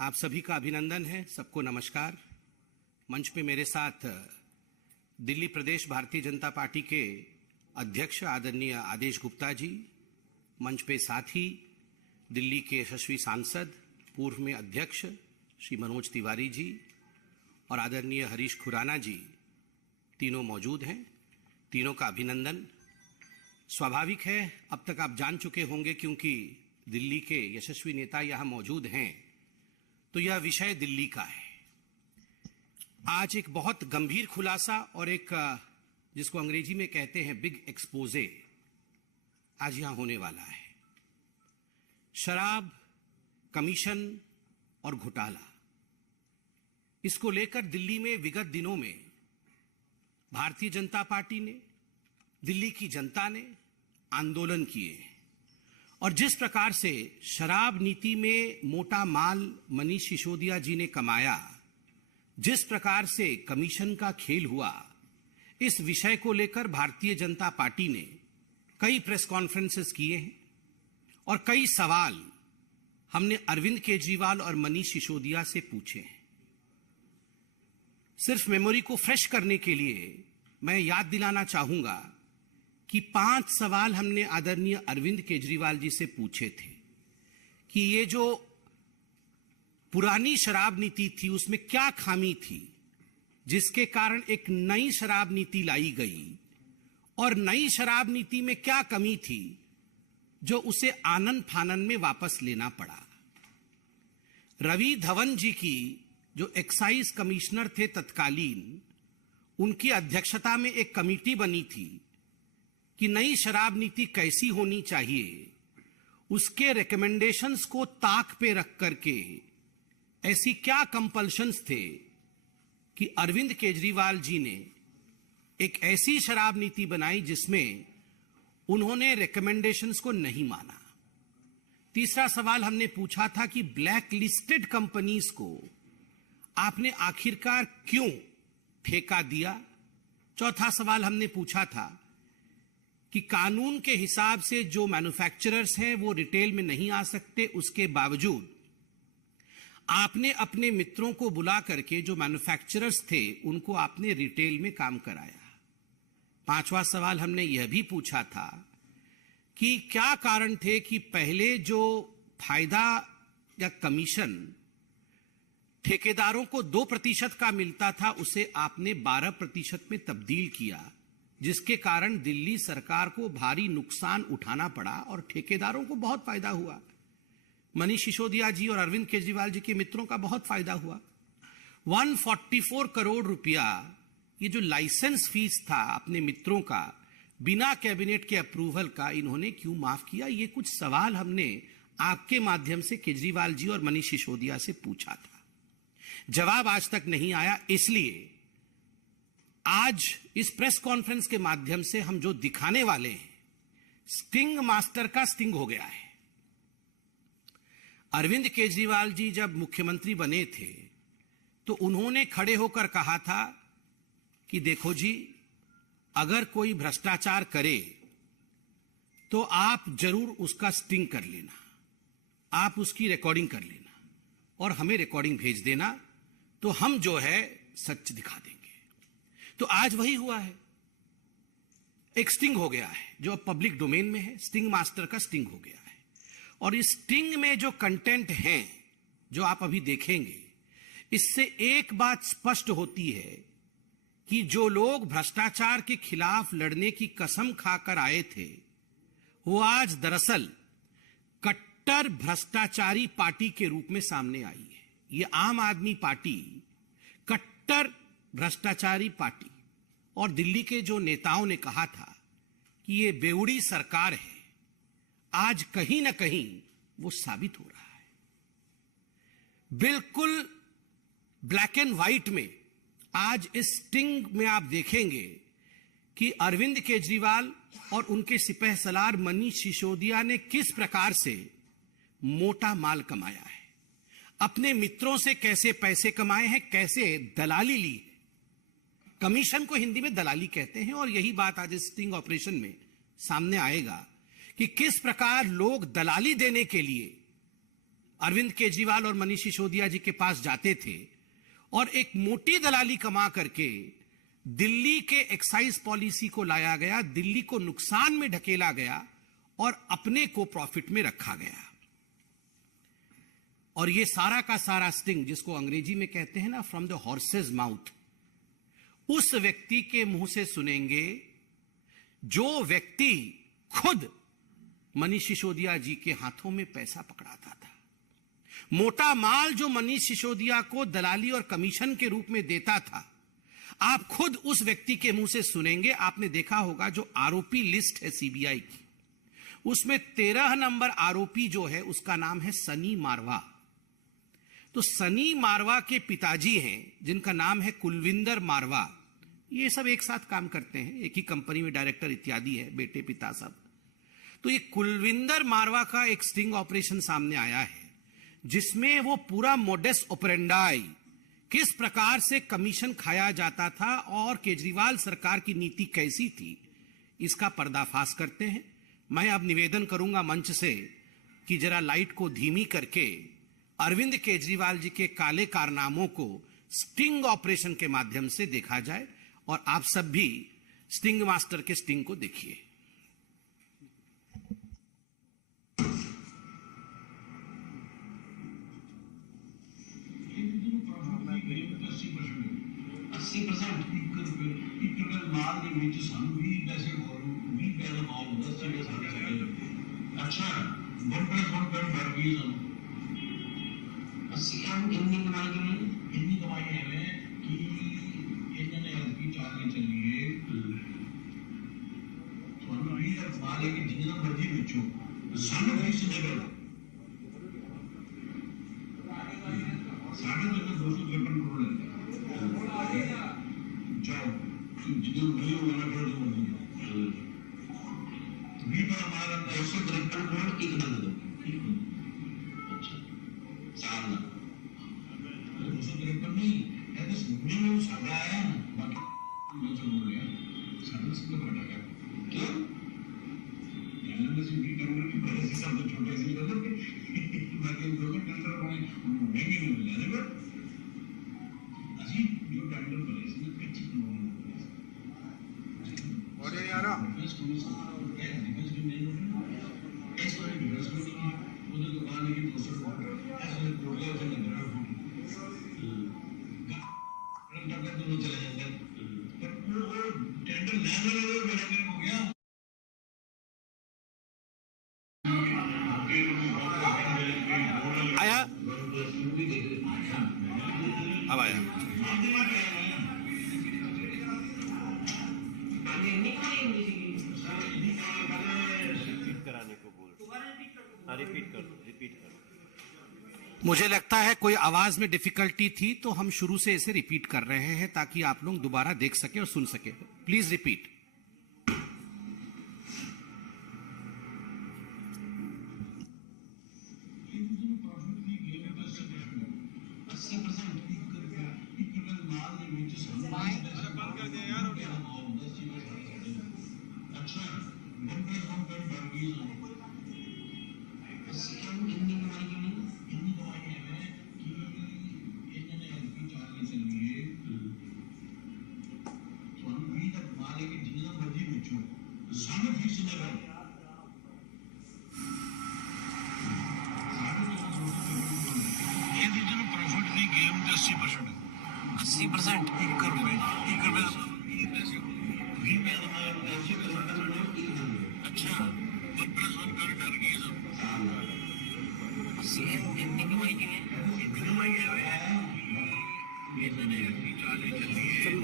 आप सभी का अभिनंदन है। सबको नमस्कार। मंच पे मेरे साथ दिल्ली प्रदेश भारतीय जनता पार्टी के अध्यक्ष आदरणीय आदेश गुप्ता जी, मंच पे साथ ही दिल्ली के यशस्वी सांसद पूर्व में अध्यक्ष श्री मनोज तिवारी जी और आदरणीय हरीश खुराना जी तीनों मौजूद हैं। तीनों का अभिनंदन। स्वाभाविक है, अब तक आप जान चुके होंगे क्योंकि दिल्ली के यशस्वी नेता यहां मौजूद हैं, तो यह विषय दिल्ली का है। आज एक बहुत गंभीर खुलासा और एक जिसको अंग्रेजी में कहते हैं बिग एक्सपोजे आज यहां होने वाला है। शराब, कमीशन और घोटाला, इसको लेकर दिल्ली में विगत दिनों में भारतीय जनता पार्टी ने, दिल्ली की जनता ने आंदोलन किए और जिस प्रकार से शराब नीति में मोटा माल मनीष सिसोदिया जी ने कमाया, जिस प्रकार से कमीशन का खेल हुआ, इस विषय को लेकर भारतीय जनता पार्टी ने कई प्रेस कॉन्फ्रेंसेस किए हैं और कई सवाल हमने अरविंद केजरीवाल और मनीष सिसोदिया से पूछे हैं। सिर्फ मेमोरी को फ्रेश करने के लिए मैं याद दिलाना चाहूंगा कि 5 सवाल हमने आदरणीय अरविंद केजरीवाल जी से पूछे थे कि ये जो पुरानी शराब नीति थी उसमें क्या खामी थी जिसके कारण एक नई शराब नीति लाई गई, और नई शराब नीति में क्या कमी थी जो उसे आनन फानन में वापस लेना पड़ा। रवि धवन जी की जो एक्साइज कमिश्नर थे तत्कालीन, उनकी अध्यक्षता में एक कमेटी बनी थी कि नई शराब नीति कैसी होनी चाहिए, उसके रिकमेंडेशंस को ताक पे रख करके ऐसी क्या कंपल्शंस थे कि अरविंद केजरीवाल जी ने एक ऐसी शराब नीति बनाई जिसमें उन्होंने रिकमेंडेशंस को नहीं माना। तीसरा सवाल हमने पूछा था कि ब्लैक लिस्टेड कंपनीज को आपने आखिरकार क्यों ठेका दिया। चौथा सवाल हमने पूछा था कि कानून के हिसाब से जो मैन्युफैक्चरर्स हैं वो रिटेल में नहीं आ सकते, उसके बावजूद आपने अपने मित्रों को बुला करके जो मैन्युफैक्चरर्स थे उनको आपने रिटेल में काम कराया। पांचवा सवाल हमने यह भी पूछा था कि क्या कारण थे कि पहले जो फायदा या कमीशन ठेकेदारों को 2% का मिलता था उसे आपने 12% में तब्दील किया, जिसके कारण दिल्ली सरकार को भारी नुकसान उठाना पड़ा और ठेकेदारों को बहुत फायदा हुआ। मनीष सिसोदिया जी और अरविंद केजरीवाल जी के मित्रों का बहुत फायदा हुआ। 144 करोड़ रुपया ये जो लाइसेंस फीस था अपने मित्रों का, बिना कैबिनेट के अप्रूवल का, इन्होंने क्यों माफ किया। ये कुछ सवाल हमने आपके माध्यम से केजरीवाल जी और मनीष सिसोदिया से पूछा था। जवाब आज तक नहीं आया, इसलिए आज इस प्रेस कॉन्फ्रेंस के माध्यम से हम जो दिखाने वाले हैं, स्टिंग मास्टर का स्टिंग हो गया है। अरविंद केजरीवाल जी जब मुख्यमंत्री बने थे तो उन्होंने खड़े होकर कहा था कि देखो जी, अगर कोई भ्रष्टाचार करे तो आप जरूर उसका स्टिंग कर लेना, आप उसकी रिकॉर्डिंग कर लेना और हमें रिकॉर्डिंग भेज देना, तो हम जो है सच दिखा देंगे। तो आज वही हुआ है, एक स्टिंग हो गया है जो अब पब्लिक डोमेन में है। स्टिंग मास्टर का स्टिंग हो गया है और इस स्टिंग में जो कंटेंट है जो आप अभी देखेंगे, इससे एक बात स्पष्ट होती है कि जो लोग भ्रष्टाचार के खिलाफ लड़ने की कसम खाकर आए थे वो आज दरअसल कट्टर भ्रष्टाचारी पार्टी के रूप में सामने आई है। ये आम आदमी पार्टी कट्टर भ्रष्टाचारी पार्टी, और दिल्ली के जो नेताओं ने कहा था कि ये बेउड़ी सरकार है, आज कहीं ना कहीं वो साबित हो रहा है। बिल्कुल ब्लैक एंड व्हाइट में आज इस स्टिंग में आप देखेंगे कि अरविंद केजरीवाल और उनके सिपहसालार मनीष सिसोदिया ने किस प्रकार से मोटा माल कमाया है, अपने मित्रों से कैसे पैसे कमाए हैं, कैसे दलाली ली। कमीशन को हिंदी में दलाली कहते हैं और यही बात आज स्टिंग ऑपरेशन में सामने आएगा कि किस प्रकार लोग दलाली देने के लिए अरविंद केजरीवाल और मनीष सिसोदिया जी के पास जाते थे और एक मोटी दलाली कमा करके दिल्ली के एक्साइज पॉलिसी को लाया गया, दिल्ली को नुकसान में ढकेला गया और अपने को प्रॉफिट में रखा गया। और ये सारा का सारा स्टिंग, जिसको अंग्रेजी में कहते हैं ना फ्रॉम द हॉर्सेज माउथ, उस व्यक्ति के मुंह से सुनेंगे जो व्यक्ति खुद मनीष सिसोदिया जी के हाथों में पैसा पकड़ाता था। मोटा माल जो मनीष सिसोदिया को दलाली और कमीशन के रूप में देता था, आप खुद उस व्यक्ति के मुंह से सुनेंगे। आपने देखा होगा जो आरोपी लिस्ट है सीबीआई की, उसमें 13 नंबर आरोपी जो है उसका नाम है सनी मारवा। तो सनी मारवा के पिताजी हैं जिनका नाम है कुलविंदर मारवा। ये सब एक साथ काम करते हैं, एक ही कंपनी में डायरेक्टर इत्यादि है, बेटे पिता सब। तो ये कुलविंदर मारवा का एक स्टिंग ऑपरेशन सामने आया है जिसमें वो पूरा मोडस ऑपरेंडाई, किस प्रकार से कमीशन खाया जाता था और केजरीवाल सरकार की नीति कैसी थी, इसका पर्दाफाश करते हैं। मैं अब निवेदन करूंगा मंच से कि जरा लाइट को धीमी करके अरविंद केजरीवाल जी के काले कारनामों को स्टिंग ऑपरेशन के माध्यम से देखा जाए और आप सब भी स्टिंग मास्टर के स्टिंग को देखिए। आया, अब आया। मुझे लगता है कोई आवाज में डिफिकल्टी थी तो हम शुरू से इसे रिपीट कर रहे हैं ताकि आप लोग दोबारा देख सके और सुन सके। Please repeat.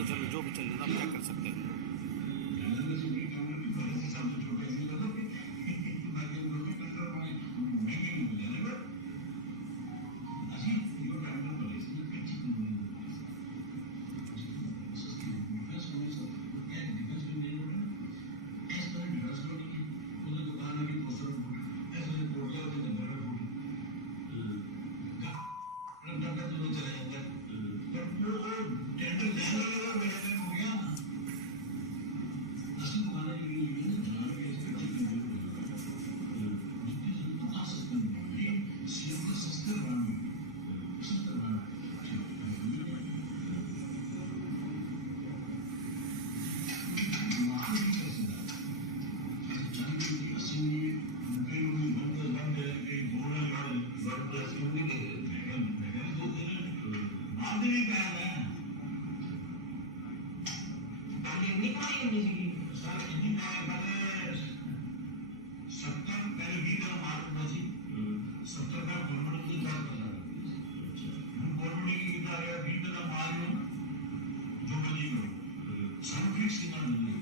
चलो जो भी चल रहा है क्या कर सकते हैं। नहीं सी सर इतनी पहले 70 पहले 20 का मार्क होना सी 70 का गवर्नमेंट की बात कर रहा है गवर्नमेंट की इधर आया 20 का मार्क जो बनी करो सब फिक्स सीमा नहीं है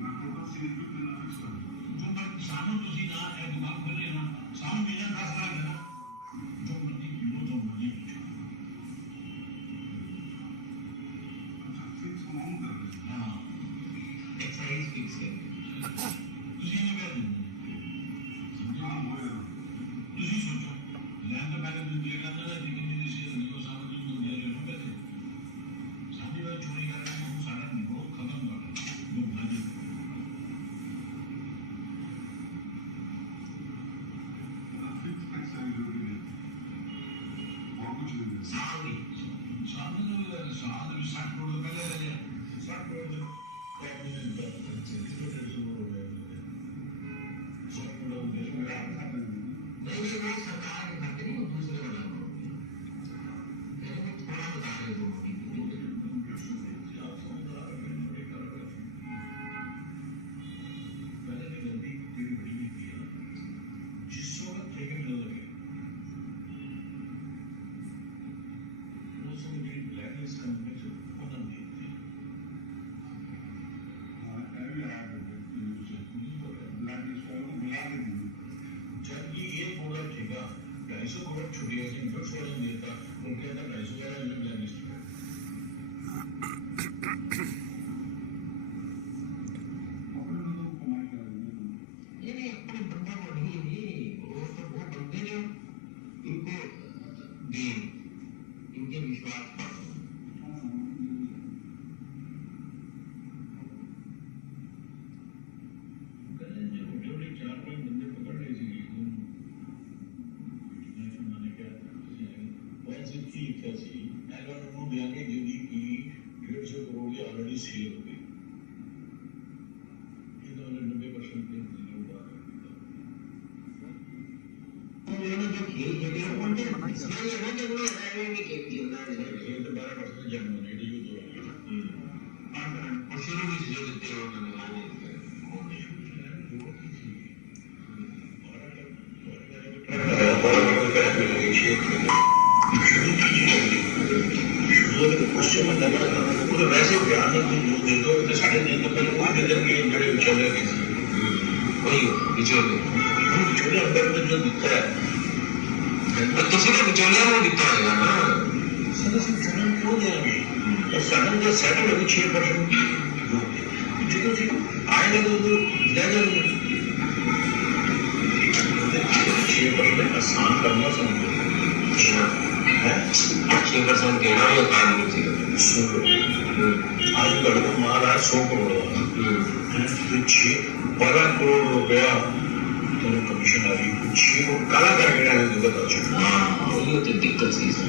मैं टोटल सीरीज पे ना फिक्स कर जो मैं सामने तुसी ना है दिमाग कर रहे ना सामने मेरा 10 लाख है ना जो मर्जी किलो जो मर्जी हाँ एक्सरसाइज फिक्स है तुसी ने क्या देना समझा तुसी सोचो लैंड तो पहले दिन लेकर ना लेकिन ये चीज नहीं हो सामने तुम ले लो पैसे सामने वाला चोरी कर रहे हैं वो सारा नहीं वो खत्म कर रहा जो भाजी सामने सामने 60 करोड़ तो पहले ले लिया 60 करोड़ तो कैबिनेट का सेक्रेटरी शुरू हो गया 60 करोड़ नहीं ये सरकार के खाते नहीं वो दूसरे वाला थोड़ा बता रहे हो पहले की गलती तेरी बड़ी नहीं की जिस वक्त ठेके मिलने लगे उस समय मेरी ब्लैकलिस्ट कंपनी से होना नहीं थी जब ये पूरा ठेका 250 करोड़ छुट्टी है इनपुट वाला देता उनके अंदर 250 वाला इनमें ब्लैकलिस्ट है ये अपने बंदा को नहीं वो तो वो बंदे जो इनको दे इनके विश्वास पर वैसे ध्यान दे दो साढ़े दिन तो पहले कोई दे देंगे बड़े उछले वही बिचौले बिचौले अंदर में जो दिखता है तो सीधे बिचौलिया में दिखता है ना सदा से सदन क्यों देंगे और सदन जो सेट हो गई 6% जो जी आएगा तो जाएगा 6% आसान करना समझो है 6% कहना भी आसान नहीं थी आज कल को माल है 100 करोड़ 12 करोड़ रुपया तो कमीशन आ रही कुछ काला करके ये तो दिक्कत चीज है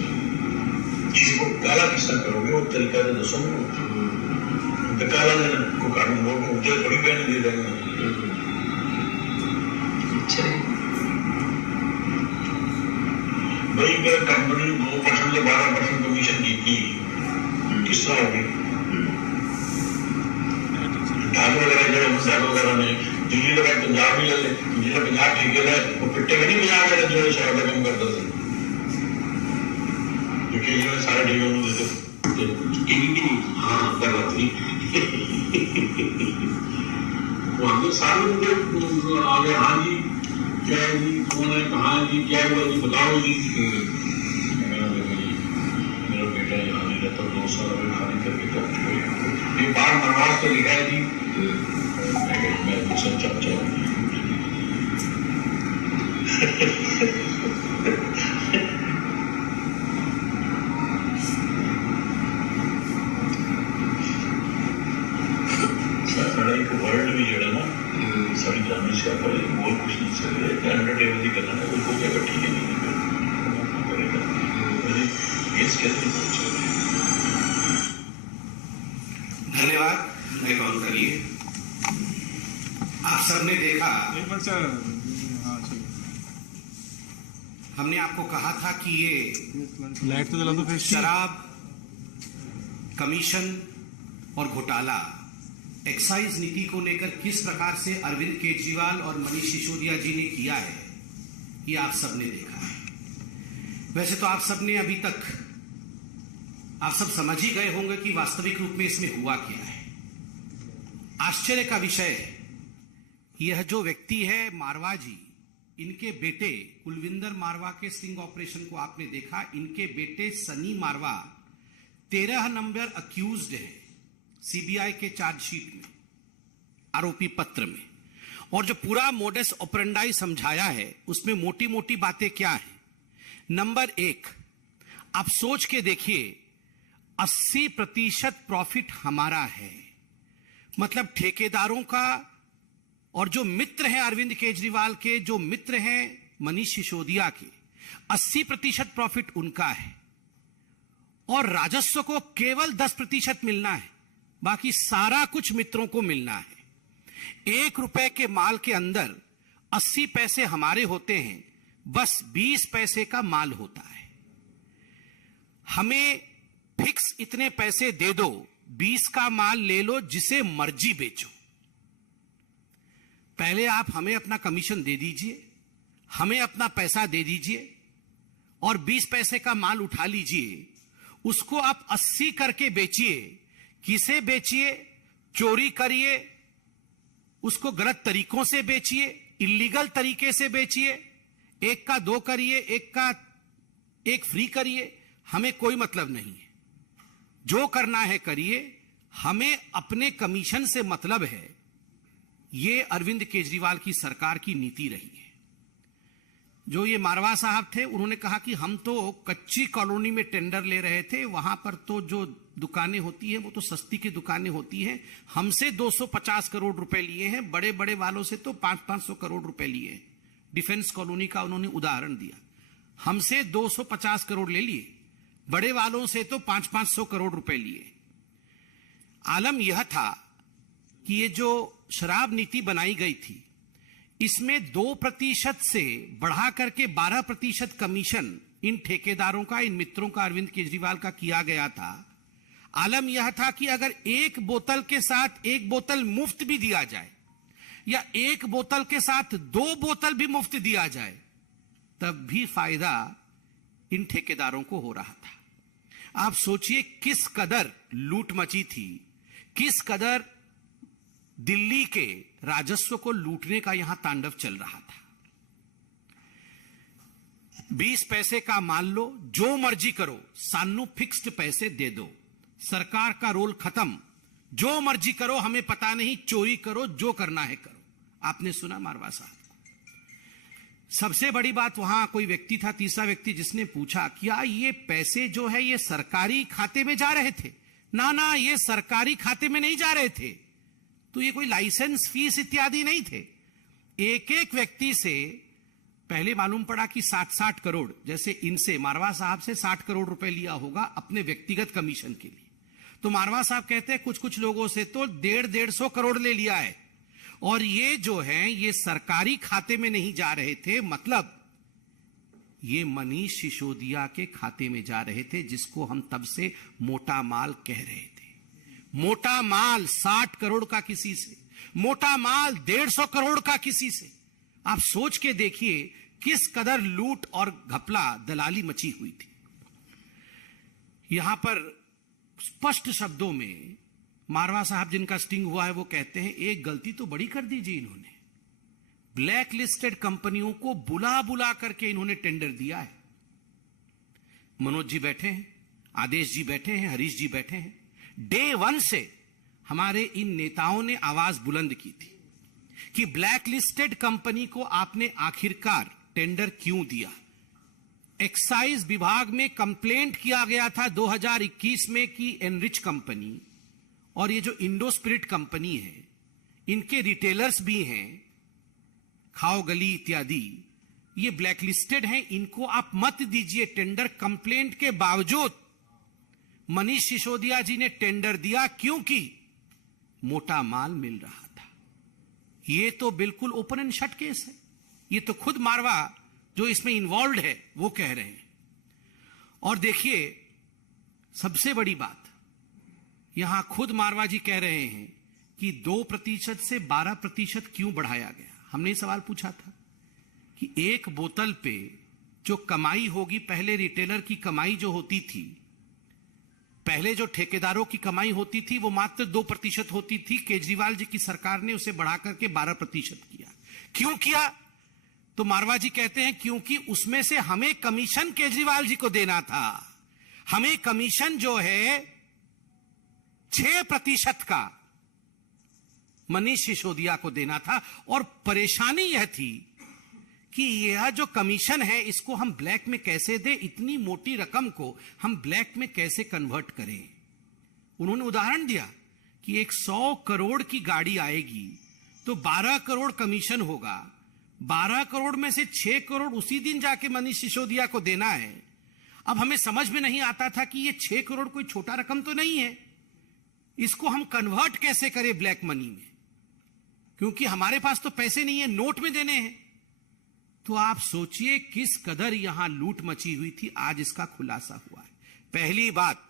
जिसको काला किस तरह करोगे वो तरीका तो दसो तो काला को कारण लोग मुझे बड़ी बहन दे देंगे भाई अगर कंपनी 2% या 12% कमीशन की किस तरह होगी ढाल वगैरह ने दिल्ली लगा पंजाब भी ले जिला पंजाब ठेके है वो पिट्टे में नहीं पंजाब वाले जो शराब का काम करता था क्योंकि इन्होंने सारे ठेके उन्होंने देते भी नहीं हाँ करना थी वो हमने सारे मुझे आ गए हाँ जी क्या है जी कौन है कहाँ है जी क्या हुआ जी बताओ जी मेरा बेटा यहाँ नहीं रहता 2 साल अभी खाली करके ये बार नवाज तो लिखा है जी मैं दूसरा चर्चा एक वर्ल्ड भी जड़ा ना सारी जानी से और कुछ नहीं चल रहा है अंडर टेबल की करना है उसको क्या ठीक है नहीं करेगा इस कैसे पहुंच धन्यवाद मैं कॉल करिए आप सबने देखा हमने आपको कहा था कि ये लाइट तो जला दो फिर शराब कमीशन और घोटाला एक्साइज नीति को लेकर किस प्रकार से अरविंद केजरीवाल और मनीष सिसोदिया जी ने किया है, ये आप सबने देखा है। वैसे तो आप सबने अभी तक आप सब समझ ही गए होंगे कि वास्तविक रूप में इसमें हुआ क्या है। आश्चर्य का विषय है, यह जो व्यक्ति है मारवा जी, इनके बेटे कुलविंदर मारवा के स्टिंग ऑपरेशन को आपने देखा। इनके बेटे सनी मारवा 13 नंबर अक्यूज्ड है सीबीआई के चार्जशीट में, आरोपी पत्र में। और जो पूरा मोडस ऑपरेंडाई समझाया है उसमें मोटी मोटी बातें क्या है। नंबर 1, आप सोच के देखिए, 80% प्रॉफिट हमारा है। मतलब ठेकेदारों का और जो मित्र हैं अरविंद केजरीवाल के, जो मित्र हैं मनीष सिसोदिया के, 80% प्रॉफिट उनका है और राजस्व को केवल 10% मिलना है, बाकी सारा कुछ मित्रों को मिलना है। 1 रुपए के माल के अंदर 80 पैसे हमारे होते हैं, बस 20 पैसे का माल होता है। हमें फिक्स इतने पैसे दे दो, 20 का माल ले लो, जिसे मर्जी बेचो। पहले आप हमें अपना कमीशन दे दीजिए, हमें अपना पैसा दे दीजिए और 20 पैसे का माल उठा लीजिए। उसको आप 80 करके बेचिए। किसे बेचिए? चोरी करिए, उसको गलत तरीकों से बेचिए, इलीगल तरीके से बेचिए, 1 का 2 करिए, 1 का 1 फ्री करिए, हमें कोई मतलब नहीं है। जो करना है करिए, हमें अपने कमीशन से मतलब है। ये अरविंद केजरीवाल की सरकार की नीति रही है। जो ये मारवा साहब थे, उन्होंने कहा कि हम तो कच्ची कॉलोनी में टेंडर ले रहे थे, वहां पर तो जो दुकानें होती हैं वो तो सस्ती की दुकानें होती हैं। हमसे 250 करोड़ रुपए लिए हैं, बड़े बड़े वालों से तो 500-500 करोड़ रुपए लिए हैं। डिफेंस कॉलोनी का उन्होंने उदाहरण दिया। हमसे 250 करोड़ ले लिए, बड़े वालों से तो 500-500 करोड़ रुपए लिए। आलम यह था कि ये जो शराब नीति बनाई गई थी, इसमें 2% से बढ़ा करके 12% कमीशन इन ठेकेदारों का, इन मित्रों का, अरविंद केजरीवाल का किया गया था। आलम यह था कि अगर 1 बोतल के साथ 1 बोतल मुफ्त भी दिया जाए या 1 बोतल के साथ 2 बोतल भी मुफ्त दिया जाए, तब भी फायदा इन ठेकेदारों को हो रहा था। आप सोचिए किस कदर लूट मची थी, किस कदर दिल्ली के राजस्व को लूटने का यहां तांडव चल रहा था। 20 पैसे का मान लो, जो मर्जी करो, सानू फिक्स्ड पैसे दे दो, सरकार का रोल खत्म, जो मर्जी करो, हमें पता नहीं, चोरी करो, जो करना है करो। आपने सुना मारवा साहब को। सबसे बड़ी बात, वहां कोई व्यक्ति था, तीसरा व्यक्ति, जिसने पूछा क्या ये पैसे जो है ये सरकारी खाते में जा रहे थे? ना, ये सरकारी खाते में नहीं जा रहे थे, तो ये कोई लाइसेंस फीस इत्यादि नहीं थे। एक एक व्यक्ति से पहले मालूम पड़ा कि 60-60 करोड़, जैसे इनसे मारवा साहब से 60 करोड़ रुपए लिया होगा अपने व्यक्तिगत कमीशन के लिए। तो मारवा साहब कहते हैं कुछ कुछ लोगों से तो 150-150 करोड़ ले लिया है, और ये जो है ये सरकारी खाते में नहीं जा रहे थे, मतलब ये मनीष सिसोदिया के खाते में जा रहे थे, जिसको हम तब से मोटा माल कह रहे थे। मोटा माल 60 करोड़ का किसी से, मोटा माल 150 करोड़ का किसी से। आप सोच के देखिए किस कदर लूट और घपला, दलाली मची हुई थी। यहां पर स्पष्ट शब्दों में मारवा साहब, जिनका स्टिंग हुआ है, वो कहते हैं एक गलती तो बड़ी कर दीजिए इन्होंने, ब्लैक लिस्टेड कंपनियों को बुला बुला करके इन्होंने टेंडर दिया है। मनोज जी बैठे हैं, आदेश जी बैठे हैं, हरीश जी बैठे हैं। डे 1 से हमारे इन नेताओं ने आवाज बुलंद की थी कि ब्लैक लिस्टेड कंपनी को आपने आखिरकार टेंडर क्यों दिया। एक्साइज विभाग में कंप्लेंट किया गया था 2021 में कि एनरिच कंपनी और ये जो इंडो स्पिरिट कंपनी है, इनके रिटेलर्स भी हैं, खाओ गली इत्यादि, ये ब्लैक लिस्टेड हैं, इनको आप मत दीजिए टेंडर। कंप्लेंट के बावजूद मनीष सिसोदिया जी ने टेंडर दिया, क्योंकि मोटा माल मिल रहा था। ये तो बिल्कुल ओपन एंड शट केस है। ये तो खुद मारवा जो इसमें इन्वॉल्व है वो कह रहे हैं। और देखिए सबसे बड़ी बात, यहां खुद मारवा जी कह रहे हैं कि 2% से 12% क्यों बढ़ाया गया। हमने सवाल पूछा था कि एक बोतल पे जो कमाई होगी, पहले रिटेलर की कमाई जो होती थी, पहले जो ठेकेदारों की कमाई होती थी वो मात्र 2% होती थी। केजरीवाल जी की सरकार ने उसे बढ़ा करके 12% किया। क्यों किया? तो मारवा जी कहते हैं क्योंकि उसमें से हमें कमीशन केजरीवाल जी को देना था। हमें कमीशन जो है 6% का मनीष सिसोदिया को देना था, और परेशानी यह थी कि यह जो कमीशन है इसको हम ब्लैक में कैसे दें, इतनी मोटी रकम को हम ब्लैक में कैसे कन्वर्ट करें। उन्होंने उदाहरण दिया कि एक 100 करोड़ की गाड़ी आएगी तो 12 करोड़ कमीशन होगा, 12 करोड़ में से 6 करोड़ उसी दिन जाके मनीष सिसोदिया को देना है। अब हमें समझ में नहीं आता था कि ये 6 करोड़ कोई छोटा रकम तो नहीं है, इसको हम कन्वर्ट कैसे करें ब्लैक मनी में, क्योंकि हमारे पास तो पैसे नहीं है, नोट में देने हैं। तो आप सोचिए किस कदर यहां लूट मची हुई थी। आज इसका खुलासा हुआ है। पहली बात,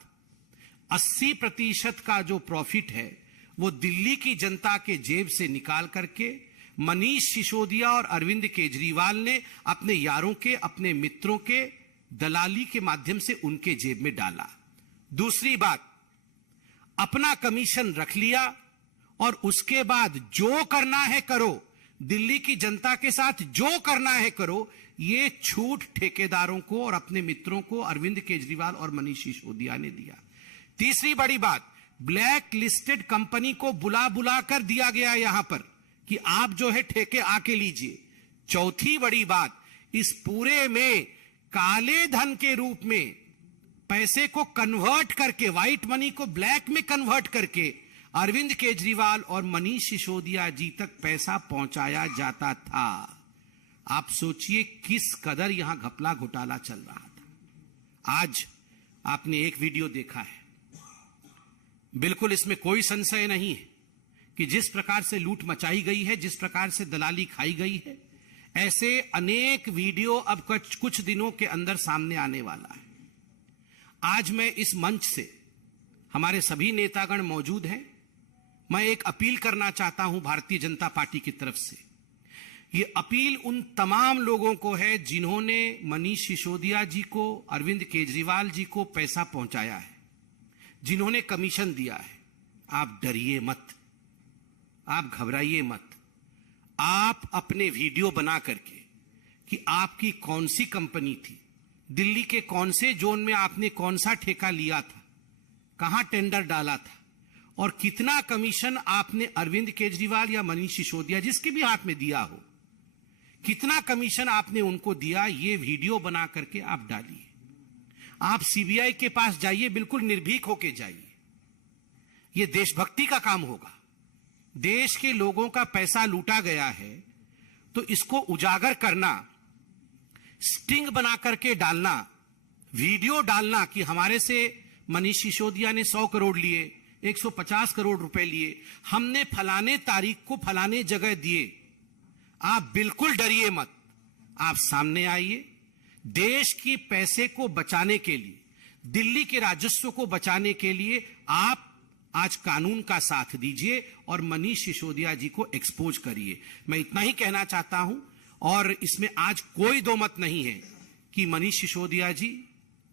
80% का जो प्रॉफिट है वो दिल्ली की जनता के जेब से निकाल करके मनीष सिसोदिया और अरविंद केजरीवाल ने अपने यारों के, अपने मित्रों के दलाली के माध्यम से उनके जेब में डाला। दूसरी बात, अपना कमीशन रख लिया और उसके बाद जो करना है करो, दिल्ली की जनता के साथ जो करना है करो, ये छूट ठेकेदारों को और अपने मित्रों को अरविंद केजरीवाल और मनीष सिसोदिया ने दिया। तीसरी बड़ी बात, ब्लैक लिस्टेड कंपनी को बुला बुला कर दिया गया यहां पर कि आप जो है ठेके आके लीजिए। चौथी बड़ी बात, इस पूरे में काले धन के रूप में पैसे को कन्वर्ट करके, व्हाइट मनी को ब्लैक में कन्वर्ट करके अरविंद केजरीवाल और मनीष सिसोदिया जी तक पैसा पहुंचाया जाता था। आप सोचिए किस कदर यहां घपला घोटाला चल रहा था। आज आपने एक वीडियो देखा है, बिल्कुल इसमें कोई संशय नहीं है कि जिस प्रकार से लूट मचाई गई है, जिस प्रकार से दलाली खाई गई है, ऐसे अनेक वीडियो अब कुछ दिनों के अंदर सामने आने वाला है। आज मैं इस मंच से, हमारे सभी नेतागण मौजूद हैं, मैं एक अपील करना चाहता हूं भारतीय जनता पार्टी की तरफ से। ये अपील उन तमाम लोगों को है जिन्होंने मनीष सिसोदिया जी को, अरविंद केजरीवाल जी को पैसा पहुंचाया है, जिन्होंने कमीशन दिया है। आप डरिए मत, आप घबराइए मत। आप अपने वीडियो बना करके कि आपकी कौन सी कंपनी थी, दिल्ली के कौन से जोन में आपने कौन सा ठेका लिया था, कहां टेंडर डाला था और कितना कमीशन आपने अरविंद केजरीवाल या मनीष सिसोदिया, जिसके भी हाथ में दिया हो, कितना कमीशन आपने उनको दिया, ये वीडियो बना करके आप डालिए। आप सीबीआई के पास जाइए, बिल्कुल निर्भीक होके जाइए। ये देशभक्ति का काम होगा। देश के लोगों का पैसा लूटा गया है तो इसको उजागर करना, स्टिंग बना करके डालना, वीडियो डालना कि हमारे से मनीष सिसोदिया ने 100 करोड़ लिए, 150 करोड़ रुपए लिए, हमने फलाने तारीख को फलाने जगह दिए। आप बिल्कुल डरिए मत, आप सामने आइए। देश की पैसे को बचाने के लिए, दिल्ली के राजस्व को बचाने के लिए आप आज कानून का साथ दीजिए और मनीष सिसोदिया जी को एक्सपोज करिए। मैं इतना ही कहना चाहता हूं, और इसमें आज कोई दो मत नहीं है कि मनीष सिसोदिया जी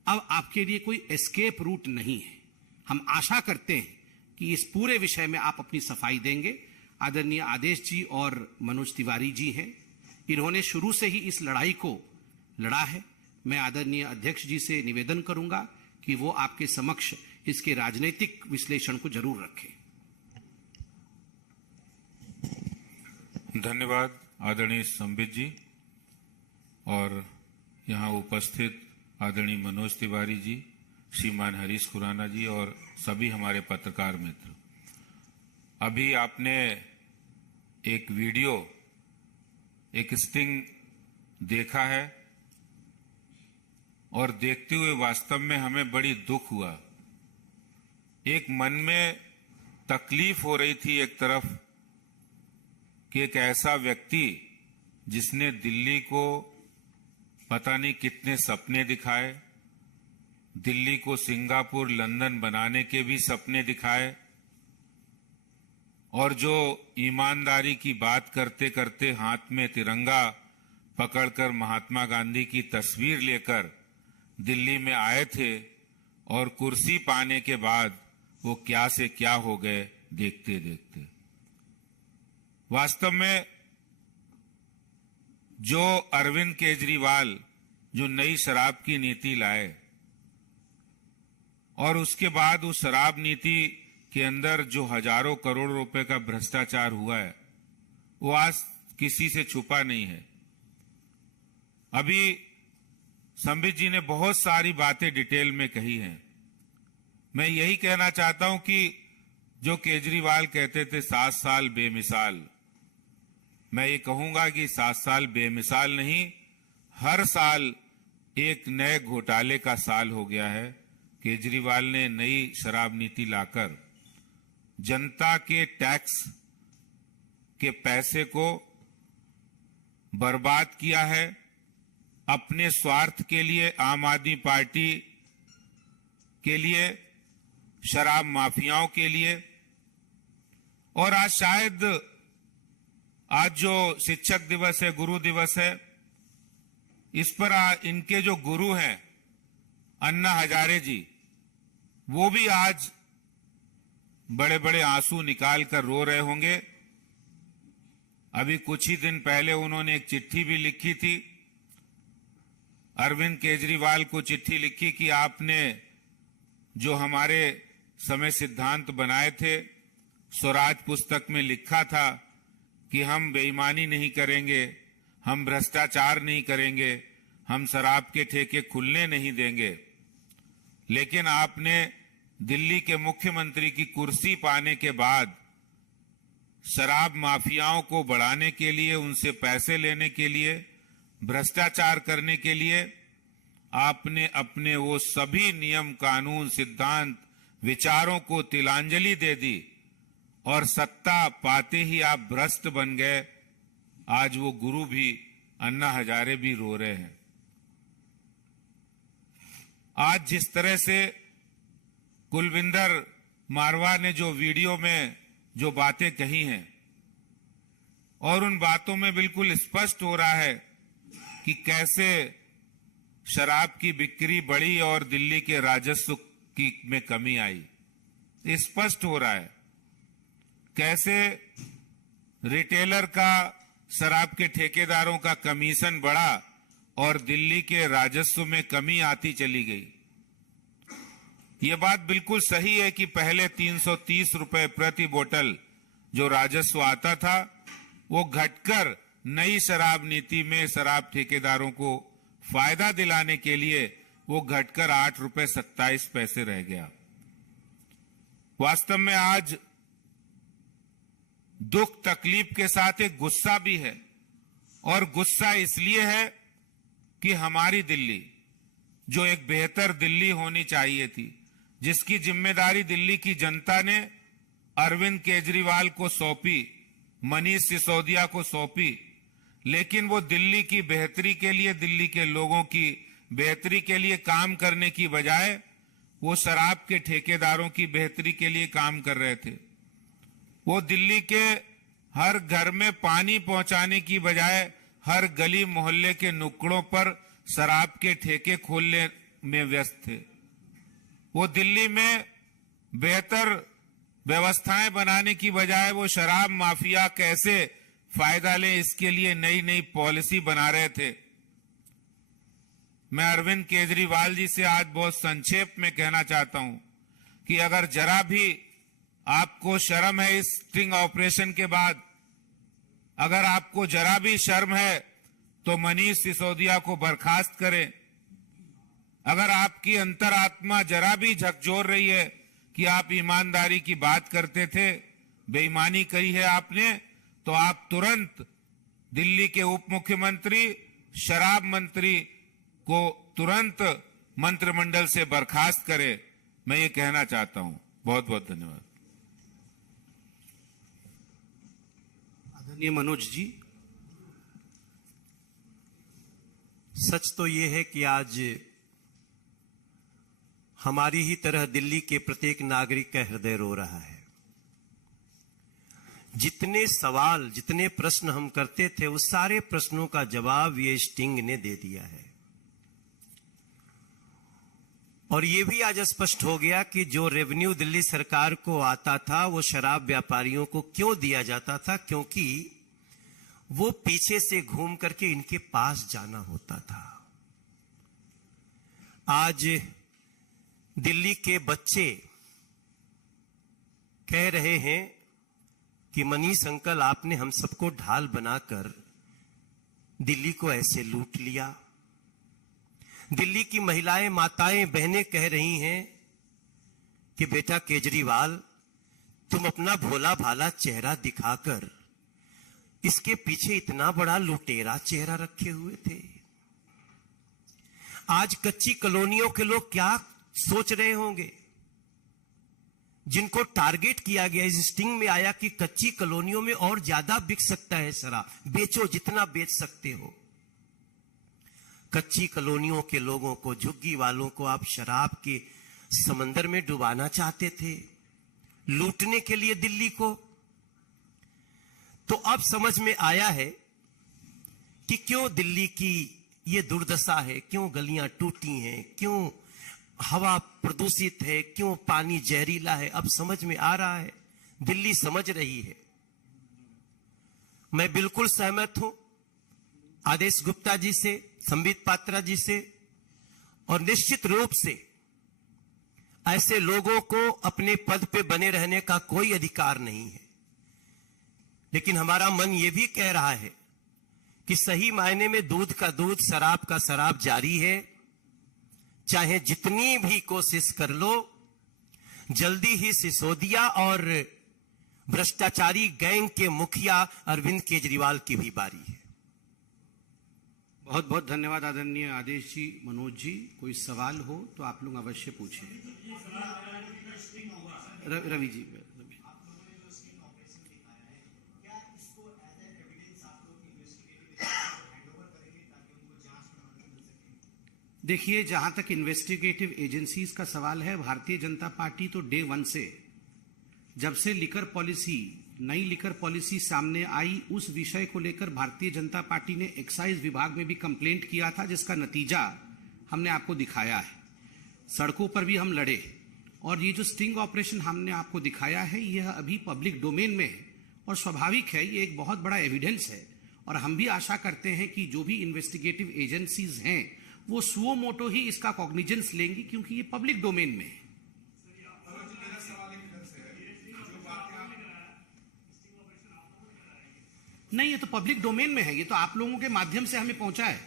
अब आपके लिए कोई एस्केप रूट नहीं है। हम आशा करते हैं कि इस पूरे विषय में आप अपनी सफाई देंगे। आदरणीय आदेश जी और मनोज तिवारी जी हैं, इन्होंने शुरू से ही इस लड़ाई को लड़ा है। मैं आदरणीय अध्यक्ष जी से निवेदन करूंगा कि वो आपके समक्ष इसके राजनीतिक विश्लेषण को जरूर रखें। धन्यवाद आदरणीय संबित जी और यहाँ उपस्थित आदरणीय मनोज तिवारी जी, श्रीमान हरीश खुराना जी और सभी हमारे पत्रकार मित्र। अभी आपने एक वीडियो, एक स्टिंग देखा है और देखते हुए वास्तव में हमें बड़ी दुख हुआ। एक मन में तकलीफ हो रही थी एक तरफ कि एक ऐसा व्यक्ति जिसने दिल्ली को पता नहीं कितने सपने दिखाए, दिल्ली को सिंगापुर लंदन बनाने के भी सपने दिखाए और जो ईमानदारी की बात करते करते हाथ में तिरंगा पकड़कर महात्मा गांधी की तस्वीर लेकर दिल्ली में आए थे और कुर्सी पाने के बाद वो क्या से क्या हो गए देखते देखते। वास्तव में जो अरविंद केजरीवाल जो नई शराब की नीति लाए और उसके बाद उस शराब नीति के अंदर जो हजारों करोड़ रुपए का भ्रष्टाचार हुआ है वो आज किसी से छुपा नहीं है। अभी संबित जी ने बहुत सारी बातें डिटेल में कही हैं। मैं यही कहना चाहता हूं कि जो केजरीवाल कहते थे 7 साल बेमिसाल, मैं ये कहूंगा कि 7 साल बेमिसाल नहीं, हर साल एक नए घोटाले का साल हो गया है। केजरीवाल ने नई शराब नीति लाकर जनता के टैक्स के पैसे को बर्बाद किया है अपने स्वार्थ के लिए, आम आदमी पार्टी के लिए, शराब माफियाओं के लिए। और आज शायद आज जो शिक्षक दिवस है, गुरु दिवस है, इस पर इनके जो गुरु हैं अन्ना हजारे जी, वो भी आज बड़े बड़े आंसू निकाल कर रो रहे होंगे। अभी कुछ ही दिन पहले उन्होंने एक चिट्ठी भी लिखी थी, अरविंद केजरीवाल को चिट्ठी लिखी कि आपने जो हमारे समय सिद्धांत बनाए थे, स्वराज पुस्तक में लिखा था कि हम बेईमानी नहीं करेंगे, हम भ्रष्टाचार नहीं करेंगे, हम शराब के ठेके खुलने नहीं देंगे, लेकिन आपने दिल्ली के मुख्यमंत्री की कुर्सी पाने के बाद शराब माफियाओं को बढ़ाने के लिए, उनसे पैसे लेने के लिए, भ्रष्टाचार करने के लिए आपने अपने वो सभी नियम, कानून, सिद्धांत, विचारों को तिलांजलि दे दी और सत्ता पाते ही आप भ्रष्ट बन गए। आज वो गुरु भी, अन्ना हजारे भी रो रहे हैं। आज जिस तरह से कुलविंदर मारवा ने जो वीडियो में जो बातें कही हैं और उन बातों में बिल्कुल स्पष्ट हो रहा है कि कैसे शराब की बिक्री बढ़ी और दिल्ली के राजस्व की में कमी आई। स्पष्ट हो रहा है कैसे रिटेलर का, शराब के ठेकेदारों का कमीशन बढ़ा और दिल्ली के राजस्व में कमी आती चली गई। ये बात बिल्कुल सही है कि पहले 330 रुपए प्रति बोतल जो राजस्व आता था वो घटकर नई शराब नीति में शराब ठेकेदारों को फायदा दिलाने के लिए वो घटकर 8 रुपए 27 पैसे रह गया। वास्तव में आज दुख तकलीफ के साथ एक गुस्सा भी है, और गुस्सा इसलिए है कि हमारी दिल्ली जो एक बेहतर दिल्ली होनी चाहिए थी, जिसकी जिम्मेदारी दिल्ली की जनता ने अरविंद केजरीवाल को सौंपी, मनीष सिसोदिया को सौंपी, लेकिन वो दिल्ली की बेहतरी के लिए, दिल्ली के लोगों की बेहतरी के लिए काम करने की बजाय वो शराब के ठेकेदारों की बेहतरी के लिए काम कर रहे थे। वो दिल्ली के हर घर में पानी पहुंचाने की बजाय हर गली मोहल्ले के नुक्कड़ों पर शराब के ठेके खोलने में व्यस्त थे। वो दिल्ली में बेहतर व्यवस्थाएं बनाने की बजाय वो शराब माफिया कैसे फायदा ले, इसके लिए नई नई पॉलिसी बना रहे थे। मैं अरविंद केजरीवाल जी से आज बहुत संक्षेप में कहना चाहता हूं कि अगर जरा भी आपको शर्म है इस स्टिंग ऑपरेशन के बाद, अगर आपको जरा भी शर्म है तो मनीष सिसोदिया को बर्खास्त करें। अगर आपकी अंतरात्मा जरा भी झकझोर रही है कि आप ईमानदारी की बात करते थे, बेईमानी करी है आपने, तो आप तुरंत दिल्ली के उप मुख्यमंत्री, शराब मंत्री को तुरंत मंत्रिमंडल से बर्खास्त करें। मैं ये कहना चाहता हूं। बहुत बहुत धन्यवाद। आदरणीय मनोज जी। सच तो ये है कि आज हमारी ही तरह दिल्ली के प्रत्येक नागरिक का हृदय रो रहा है। जितने सवाल, जितने प्रश्न हम करते थे, उस सारे प्रश्नों का जवाब ये स्टिंग ने दे दिया है। और ये भी आज स्पष्ट हो गया कि जो रेवेन्यू दिल्ली सरकार को आता था वो शराब व्यापारियों को क्यों दिया जाता था, क्योंकि वो पीछे से घूम करके इनके पास जाना होता था। आज दिल्ली के बच्चे कह रहे हैं कि मनीष अंकल, आपने हम सबको ढाल बनाकर दिल्ली को ऐसे लूट लिया। दिल्ली की महिलाएं, माताएं, बहनें कह रही हैं कि बेटा केजरीवाल, तुम अपना भोला भाला चेहरा दिखाकर इसके पीछे इतना बड़ा लुटेरा चेहरा रखे हुए थे। आज कच्ची कॉलोनियों के लोग क्या सोच रहे होंगे, जिनको टारगेट किया गया। इस स्टिंग में आया कि कच्ची कॉलोनियों में और ज्यादा बिक सकता है शराब, बेचो जितना बेच सकते हो। कच्ची कॉलोनियों के लोगों को, झुग्गी वालों को आप शराब के समंदर में डुबाना चाहते थे, लूटने के लिए दिल्ली को। तो अब समझ में आया है कि क्यों दिल्ली की ये दुर्दशा है, क्यों गलियां टूटी हैं, क्यों हवा प्रदूषित है, क्यों पानी जहरीला है। अब समझ में आ रहा है, दिल्ली समझ रही है। मैं बिल्कुल सहमत हूं आदेश गुप्ता जी से, संबित पात्रा जी से, और निश्चित रूप से ऐसे लोगों को अपने पद पे बने रहने का कोई अधिकार नहीं है। लेकिन हमारा मन यह भी कह रहा है कि सही मायने में दूध का दूध, शराब का शराब जारी है। चाहे जितनी भी कोशिश कर लो, जल्दी ही सिसोदिया और भ्रष्टाचारी गैंग के मुखिया अरविंद केजरीवाल की भी बारी है। बहुत बहुत धन्यवाद आदरणीय आदेश जी, मनोज जी। कोई सवाल हो तो आप लोग अवश्य पूछें। रवि जी, देखिए, जहां तक इन्वेस्टिगेटिव एजेंसीज का सवाल है, भारतीय जनता पार्टी तो डे वन से, जब से लिकर पॉलिसी, नई लिकर पॉलिसी सामने आई, उस विषय को लेकर भारतीय जनता पार्टी ने एक्साइज विभाग में भी कंप्लेंट किया था, जिसका नतीजा हमने आपको दिखाया है। सड़कों पर भी हम लड़े, और ये जो स्टिंग ऑपरेशन हमने आपको दिखाया है, यह अभी पब्लिक डोमेन में है और स्वाभाविक है, ये एक बहुत बड़ा एविडेंस है। और हम भी आशा करते हैं कि जो भी इन्वेस्टिगेटिव एजेंसीज हैं वो सुओ मोटो ही इसका कॉग्निजेंस लेंगी, क्योंकि ये पब्लिक डोमेन में है। नहीं, ये तो पब्लिक डोमेन में है, ये तो आप लोगों के माध्यम से हमें पहुंचा है।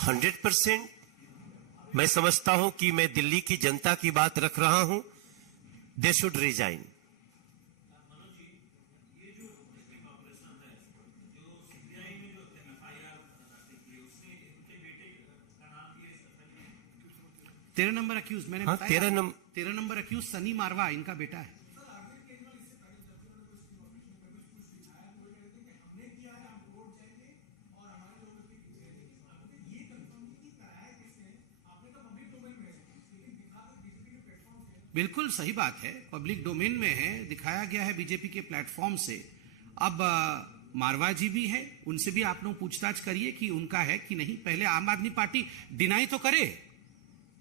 100% मैं समझता हूं कि मैं दिल्ली की जनता की बात रख रहा हूं। They should resign. तेरह नंबर अक्यूज मैंने हाँ, बताया। 13 नंबर अक्यूज सनी मारवा, इनका बेटा है। बिल्कुल सही बात है, पब्लिक डोमेन में है, दिखाया गया है बीजेपी के प्लेटफॉर्म से। अब मारवा जी भी है, उनसे भी आप लोग पूछताछ करिए कि उनका है कि नहीं। पहले आम आदमी पार्टी डिनाई तो करे,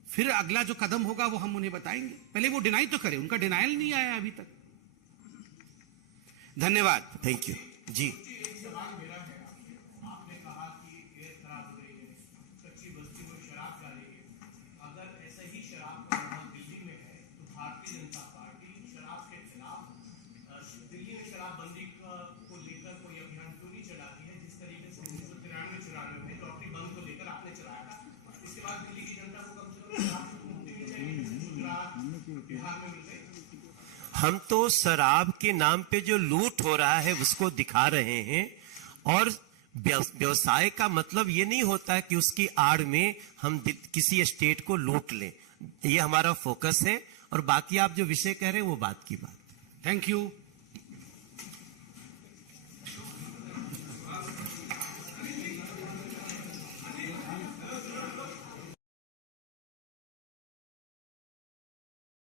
फिर अगला जो कदम होगा वो हम उन्हें बताएंगे। पहले वो डिनाई तो करे, उनका डिनायल नहीं आया अभी तक। धन्यवाद। थैंक यू जी। हम तो शराब के नाम पे जो लूट हो रहा है उसको दिखा रहे हैं, और व्यवसाय का मतलब ये नहीं होता है कि उसकी आड़ में हम किसी स्टेट को लूट लें। ये हमारा फोकस है, और बाकी आप जो विषय कह रहे हैं वो बात की बात। Thank you.